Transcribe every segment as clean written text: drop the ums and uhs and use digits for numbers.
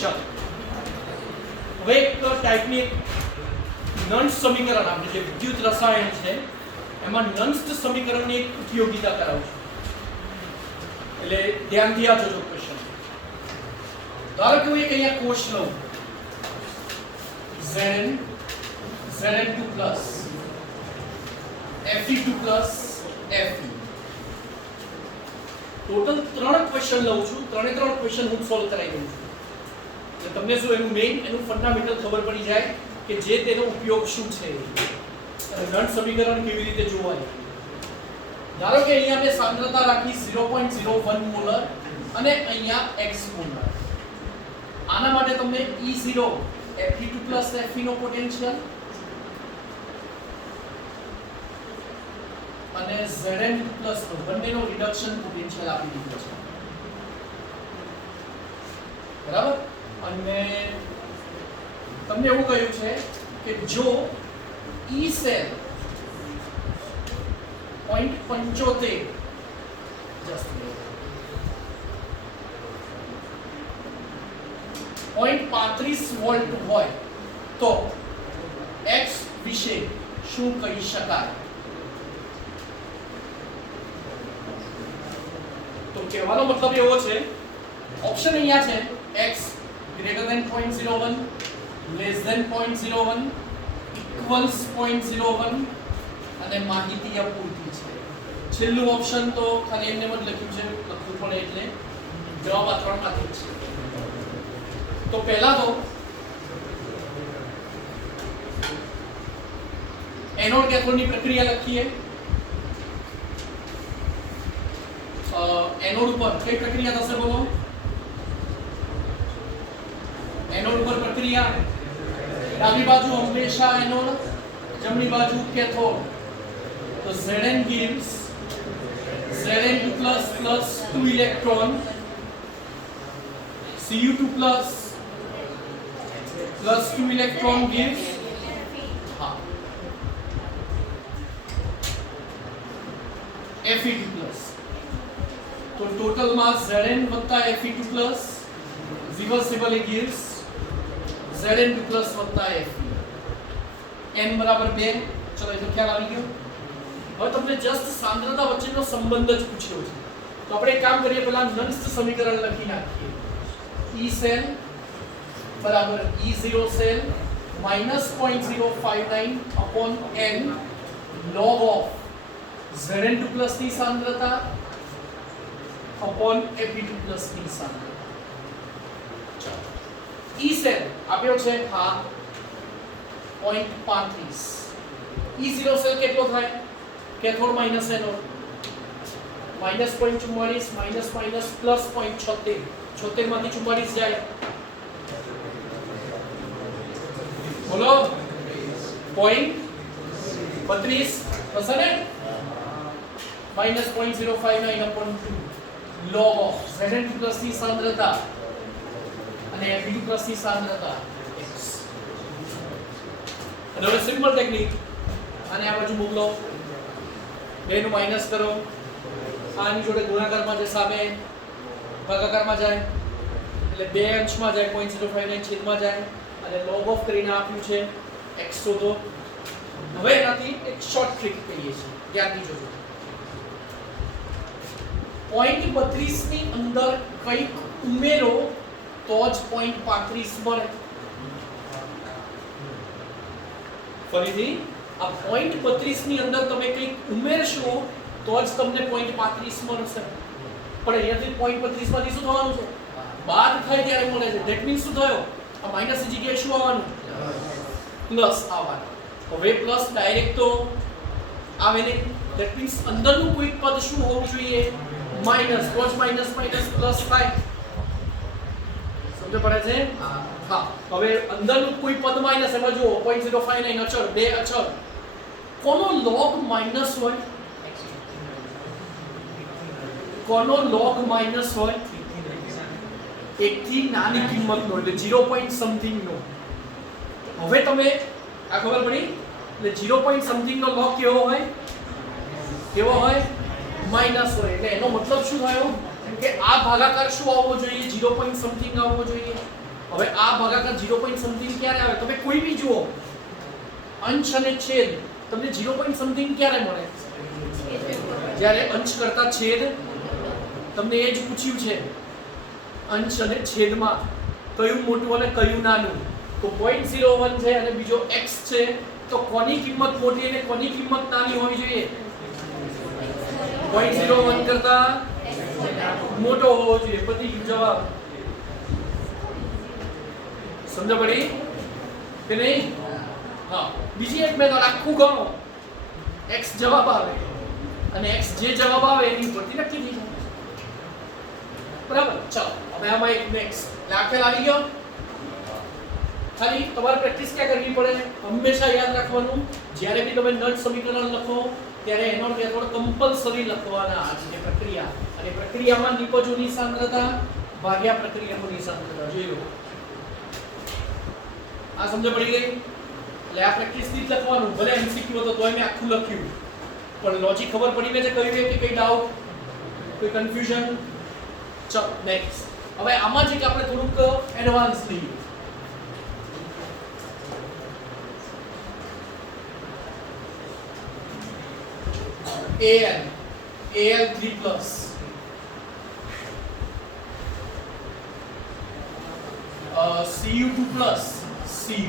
ચાલો હવે એક ટાઈપની નંદ સમીકરણ આપણે જે વિદ્યુત રસાયણ છે એમાં નંદ સમીકરણની એક ઉપયોગિતા કરાવું છું એટલે ધ્યાનથી આ જોજો ક્વેશ્ચન ધારો કે હું એક અહીંયા કોષ લઉં Zn2 plus Fe2 plus Fe total 3 question લઉં છું ત્રણે ક્વેશ્ચન હું સોલ્વ કરાવી દઉં છું એટલે તમને શું એનું મેઇન એનું ફંડામેન્ટલ ખબર પડી જાય કે જે તેનો ઉપયોગ શું છે અને નંદ સમીકરણ કેવી રીતે જોવાય ધારો કે અહીંયા મેં સાંદ્રતા રાખી 0.01 મોલર અને અહીંયા x મોલર આના માટે તમને E0 Fe2 plus Fe નો પોટેન્શિયલ અને Zn2 plus નો બંનેનો રિડક્શન પોટેન્શિયલ આપી દીધો છે બરાબર અને તમને એવું કહ્યું છે કે જો E સેલ 0.75 જસ્ટ 0.35 વોલ્ટ હોય તો x વિશે શું કહી શકાય તો કહેવાનો મતલબ એવો છે ઓપ્શન અહીંયા છે x greater than 0.01 less than 0.01 equals 0.01 અને માહિતી અપૂરતી છે છેલ્લું ઓપ્શન તો ખાલી એમને જ લખ્યું છે લખવું પડે એટલે જવાબ આ ત્રણમાંથી છે તો પહેલા તો એનોડ કેથોડની પ્રક્રિયા લખીએ એનોડ ઉપર કઈ પ્રક્રિયા થશે બોલો એનોડ ઉપર પ્રક્રિયા ડાબી બાજુ હંમેશા એનોડ જમણી બાજુ કેથોડ તો Zn gives Zn2 plus 2 electron Cu2 plus 2 electron gives Fe2 plus तो टोटल मास Zn वत्ता Fe2 plus reversible gives Zn2 plus वत्ता Fe n बराबर 2 चलो ये ख्याल આવી ગયો હવે તમને જસ્ટ સાંદ્રતા વચ્ચેનો સંબંધ જ પૂછ્યો છે તો આપણે એક કામ કરીએ પહેલા નંદ સમીકરણ લખી નાખીએ E સેલ બરાબર E0 cell -0.059 upon n log of Zn2 plus ની સાંદ્રતા upon Fe2 plus ની સાંદ્રતા E સેલ આપ્યો છે હા 0.35 E0 સેલ કેટલો થાય cathode minus anode -0.44 minus plus 0.76 76 માંથી 44 જાય બોલો 0.32 થશે ને -0.059 upon 2 log of Zn2 plus ની સાંદ્રતા અને Fe2 plus ની સાંદ્રતા x અને હવે સિમ્પલ ટેકનિક આને આ બાજુ મોકલો બે નું માઈનસ કરો આની જોડે ગુણાકારમાં જે સામે ભાગાકારમાં જાય એટલે બે અંશમાં જાય 0.059 છેદમાં જાય અને log of કરીને આપ્યું છે x શોધો હવે એનાથી એક શોર્ટ ટ્રિક કરીએ છીએ ધ્યાનથી જોજો 0.32 ની અંદર કંઈક ઉમેરો તો જ 0.35 મળે ફરીથી આ 0.32 ની અંદર તમે કંઈક ઉમેરશો તો જ તમને 0.35 મળશે પણ અહીંયાથી 0.32 માંથી શું થવાનું છે બાદ થાય ત્યારે મળે છે ધેટ મીન્સ શું થયો આ માઈનસ ની જગ્યાએ શું આવવાનું પ્લસ આવવાનું હવે પ્લસ ડાયરેક્ટ તો આવે નહીં ધેટ મીન્સ અંદરનું કોઈ પદ શું હોવું જોઈએ માઈનસ તો જ માઈનસ પ્લસ થાય સમજ પડે છે હા હવે અંદરનું કોઈ પદ માઈનસ એમાં જુઓ 0.059 અચળ બે અચળ કોનો log માઈનસ હોય કોનો log માઈનસ હોય એકથી નાની કિંમતનો એટલે 0 પોઈન્ટ સમથિંગ નો હવે તમે આ ખબર પડી એટલે 0 પોઈન્ટ સમથિંગ નો log કેવો હોય માઈનસ હોય એટલે એનો મતલબ શું થયો કે આ ભાગાકાર શું આવવો જોઈએ 0 પોઈન્ટ સમથિંગ આવવો જોઈએ હવે આ ભાગાકાર 0 પોઈન્ટ સમથિંગ ક્યારે આવે? તમે કોઈ બી જુઓ અંશ અને છેદ તમને 0 પોઈન્ટ સમથિંગ ક્યારે મળે? જ્યારે અંશ કરતા છેદ. તમને એ જ પૂછ્યું છે અંશ અને છેદમાં કયું મોટું અને કયું નાનું. તો 0.01 છે અને બીજો x છે, તો કોની કિંમત મોટી અને કોની કિંમત નાની હોવી જોઈએ? 0.01 કરતા મોટો હોવો જોઈએ. પતી ગયું જવાબ. સમજ પડી કે નહીં? હા, બીજી એક મેથડ આખું ગણો, x જવાબ આવે અને x જે જવાબ આવે એની ઉપરથી નક્કી થઈ જાય. બરાબર. ચલો હવે આમાં એક નેક્સ્ટ દાખલ આવી ગયો. ખાલી તમારે પ્રેક્ટિસ ક્યાં કરવી પડે? હંમેશા યાદ રાખવાનું, જ્યારે બી તમે નટ સમીકરણ લખો ત્યારે એનો મેથડ કમ્પલસરી લખવાના. આ પ્રક્રિયા, અને પ્રક્રિયામાં નિપજોની સાંદ્રતા ભાગ્યા પ્રક્રિયકોની સાંદ્રતા જોઈ લો. આ સમજ પડી ગઈ? એટલે આ પ્રેક્ટિસ થી જ લખવાનું. ભલે એમસીક્યુ હતો તોય મેં આખું લખ્યું, પણ લોજિક ખબર પડી ગઈ છે કઈ કે કઈ ડાઉટ, કોઈ કન્ફ્યુઝન? ચલો નેક્સ્ટ. હવે આમાં જ આપણે થોડુંક એડવાન્સ લઈએ. Al3 plus Cu2 plus Cu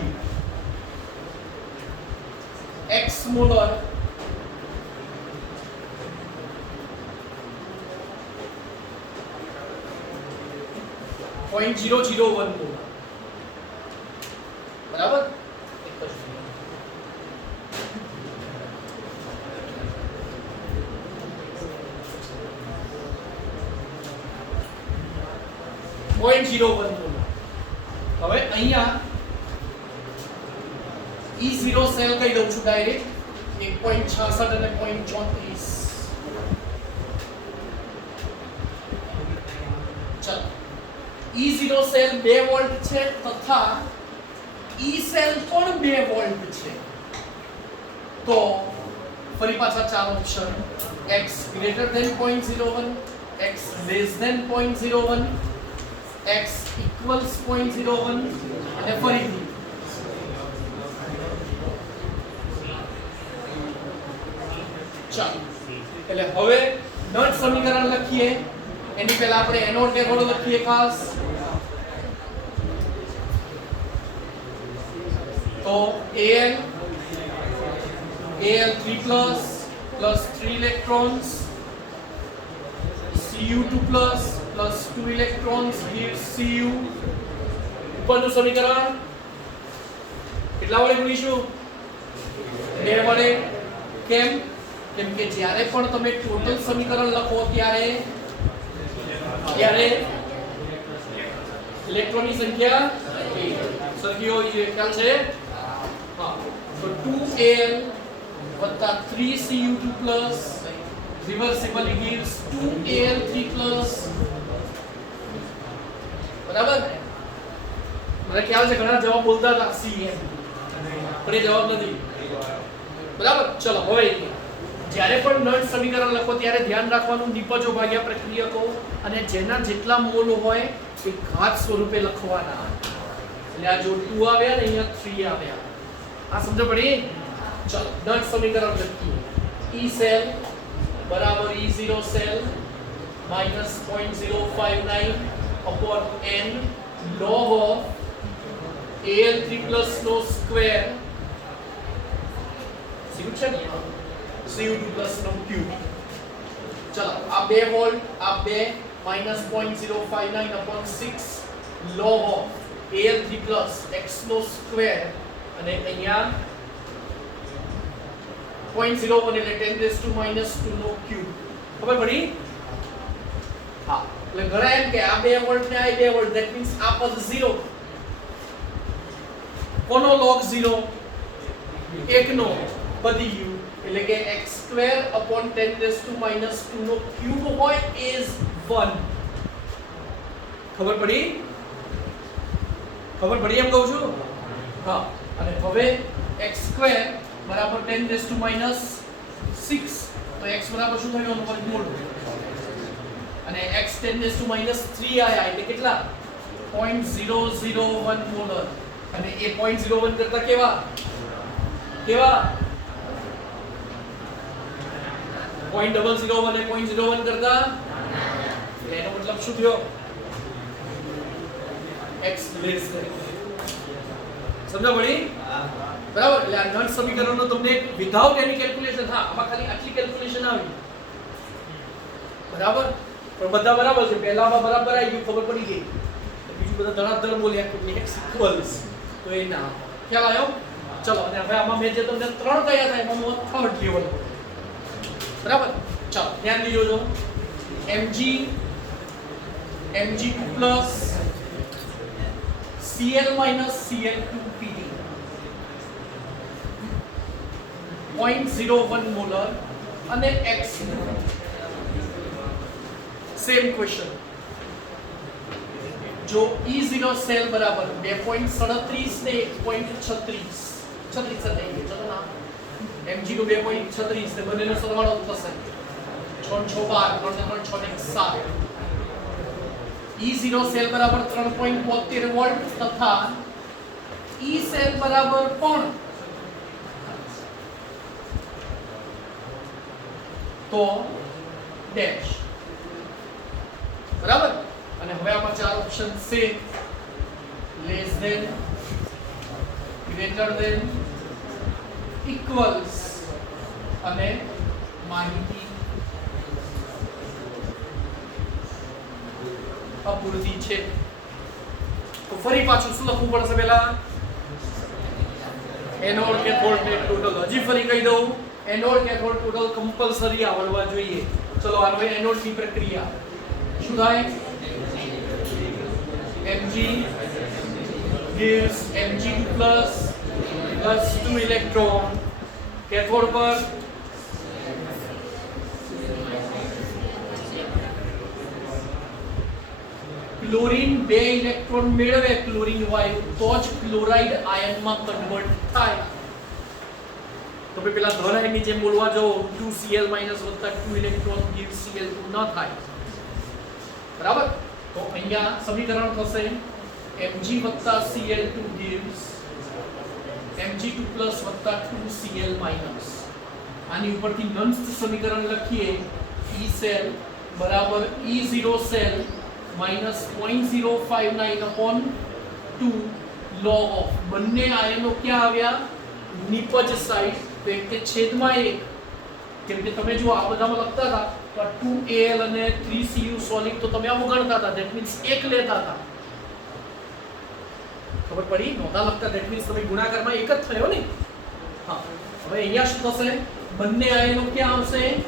x molar .001 molar. બરાબર? હવે અહીંયા E0 સેલ કહી દઉં છું ડાયરેક્ટ 1.66 અને 0.34. ચલો, E0 સેલ 2 વોલ્ટ છે તથા E સેલ પણ 2 વોલ્ટ છે. તો ફરી પાછા ચાર option, x greater than 0.01, x less than 0.01, x equals 0.01 અને ફરીથી ચાલો. એટલે હવે નટ સમીકરણ લખીએ એની પહેલા આપણે એનો ટેબલ લખીએ ખાસ. તો Al3 plus 3 electrons, Cu2 plus 2 electrons gives Cu. ઉપરનું સમીકરણ કેટલા વડે ગુણીશું? 2 વડે. કેમ? કેમ કે જ્યારે પણ તમે ટોટલ સમીકરણ લખો ત્યારે ઇલેક્ટ્રોનની સંખ્યા સરખી હોવી જોઈએ. ખ્યાલ છે? હા. તો 2Al વત્તા 3Cu2 plus reversibly gives 2Al3 plus. બરાબર? મને ખ્યાલ છે ઘણા જવાબ બોલતા હતા CM, પણ એ જવાબ નથી. બરાબર? ચલો હવે જ્યારે પણ નટ સમીકરણ લખો ત્યારે ધ્યાન રાખવાનું નિપજો ભાગ્યા પ્રક્રિયકો, અને જેના જેટલા મોલ હોય એ ઘાત સ્વરૂપે લખવાના. એટલે આ જો 2 આવ્યા ને અહીંયા 3 આવ્યા. આ સમજ પડી? ચલો નટ સમીકરણ લખીએ. E સેલ બરાબર E0 cell minus 0.059 upon n log of Al3 plus નો સ્ક્વેર Cu2 plus નો ક્યુબ. ચલો આ 2 વોલ્ટ, આ 2 minus 0.059 upon 6 log of Al3 plus x નો સ્ક્વેર અને અહીંયા 0.01 એટલે 10 raised to minus 2 નો ક્યુબ. ખબર પડી? હા. એટલે ઘણા એમ કે આ 2 વોલ્ટ ને આ 2 વોલ્ટ, that means આ પદ 0. કોનો log 0? 1 નો. વધી ગયું એટલે કે x² upon 10 raised to minus 2 નો ક્યુબ હોય is 1. ખબર પડી? ખબર પડી એમ કહું છું? હા. અને હવે x² બરાબર 10 raised to minus 6, તો x બરાબર શું થયું? વર્ગમૂળ. અને x 10 raised to minus 3 આયા એટલે કેટલા? 0.001 મોલર અને એ 0.01 કરતા કેવા કેવા 0.001 એ 0.01 કરતા એનો મતલબ શું થયો x લેસ દેન સમજો પડી બરાબર એટલે આ નળ સમીકરણનો તમને વિધાઉટ એની કેલ્ક્યુલેશન હા આમાં ખાલી આટલી કેલ્ક્યુલેશન આવી બરાબર પણ બધા બરાબર છે પહેલામાં બરાબર આવી ગયું ખબર પડી ગઈ બીજું બધા ધડાધડ બોલ્યા કે x ઇક્વલ્સ તો એ ના ખ્યાલ આવ્યો ચલો અને હવે આમાં મેં જે તમને ત્રણ કયા હતા એમાં હું થર્ડ લેવલ બરાબર ચાલો ધ્યાન દીજો જો Mg2 Cl Cl2 Pd 0.01 molar અને x સેમ ક્વેશ્ચન जो E0 सेल बराबर 2.37 ने 1.36 36 થઈ ચલો ના Mg નો 2.36 ને બંનેનો સરવાળો થશે 6 6 12 3 3 6 7 E0 સેલ બરાબર 3.72 વોલ્ટ તથા E સેલ બરાબર પણ તો ડેશ બરાબર અને હવે આમાં ચાર ઓપ્શન છે less than greater than equals અને માહિતી અપૂરતી છે તો ફરી પાછું શું લખવું પડશે પહેલા એનોડ કેથોડ ને ટોટલ હજી ફરી કહી દઉં એનોડ કેથોડ ટોટલ કમ્પલસરી આવડવા જોઈએ ચલો આનો એનોડ ની પ્રક્રિયા શું થાય Mg gives Mg2 plus 2 electron cathode पर ક્લોરીન 2 ઇલેક્ટ્રોન મેળવે ક્લોરીન વાયુ તો જ ક્લોરાઇડ આયનમાં કન્વર્ટ થાય તો પેલા ધન આયનની જેમ બોલવા જો 2Cl- વત્તા 2 ઇલેક્ટ્રોન gives Cl2 ન થાય બરાબર તો અહીંયા સમીકરણ થશે Mg વત્તા Cl2 gives Mg2 plus વત્તા 2Cl minus આની ઉપરથી નંસ્ત સમીકરણ લખીએ E cell બરાબર E0 cell minus 0.059 upon 2 log of બંને આયનો ક્યાં આવ્યા નિપજ સાઈડ તો એક કે છેદમાં એક કેમ કે તમે જો આ બધામાં લખતા હતા તો 2Al અને 3Cu સોલિડ તો તમે આમ ગણતા હતા ધેટ મીન્સ એક લેતા હતા ખબર પડી નોંધા લખતા ધેટ મીન્સ તમે ગુણાકારમાં એક જ થયો ને હા હવે અહીંયા શું થશે બંને આયનો ક્યાં આવશે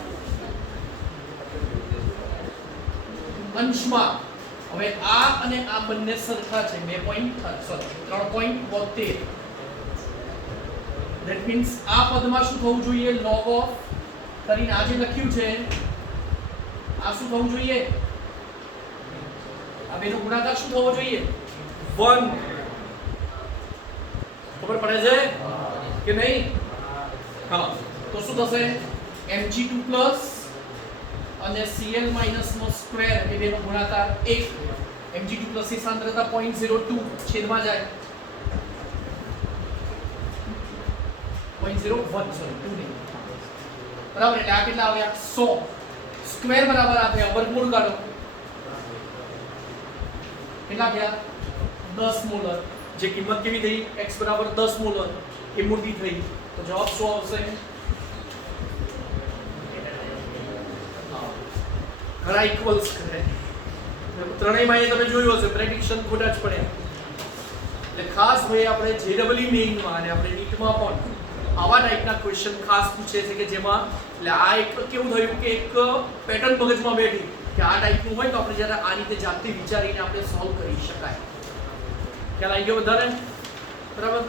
અંશમાં હવે આ અને આ બંને સરખા છે 3.72 ધેટ મીન્સ આ પદમાં શું થવું જોઈએ log of કરીને આ જે લખ્યું છે આ શું થવું જોઈએ આ બેનો ગુણાકાર શું થવો જોઈએ 1 ખબર પડે છે કે નહીં હા તો શું થશે Mg2 plus અને Cl minus નો સ્ક્વેર એ બેનો ગુણાકાર 1 Mg2 plus ની સાંદ્રતા 0.02 છેદમાં જાય 0.01 સોરી 2 નહીં બરાબર એટલે આ કેટલા આવ્યા 100 સ્ક્વેર બરાબર આ થયા વર્ગમૂળ કાઢો કેટલા થયા 10 મોલર જે કિંમત કેવી થઈ x બરાબર 10 મોલર એ મૂળની થઈ તો જવાબ શું આવશે ઘણા ઇક્વલ્સ કરે ત્રણેયમાં એ તમે જોયું હશે પ્રેડિક્શન ખોટા જ પડ્યા એટલે ખાસ ભાઈ આપણે JEE મેઇનમાં અને આપણે નીટમાં પણ આવા ટાઈપના ક્વેશ્ચન ખાસ પૂછે છે કે જેમાં એટલે આ એક કેવું થયું કે એક પેટર્ન મગજમાં બેઠી કે આ ટાઈપનું હોય તો આપણે જ્યારે આ રીતે જાતે વિચારીને આપણે સોલ્વ કરી શકાય ખ્યાલ આવી ગયો બધાને બરાબર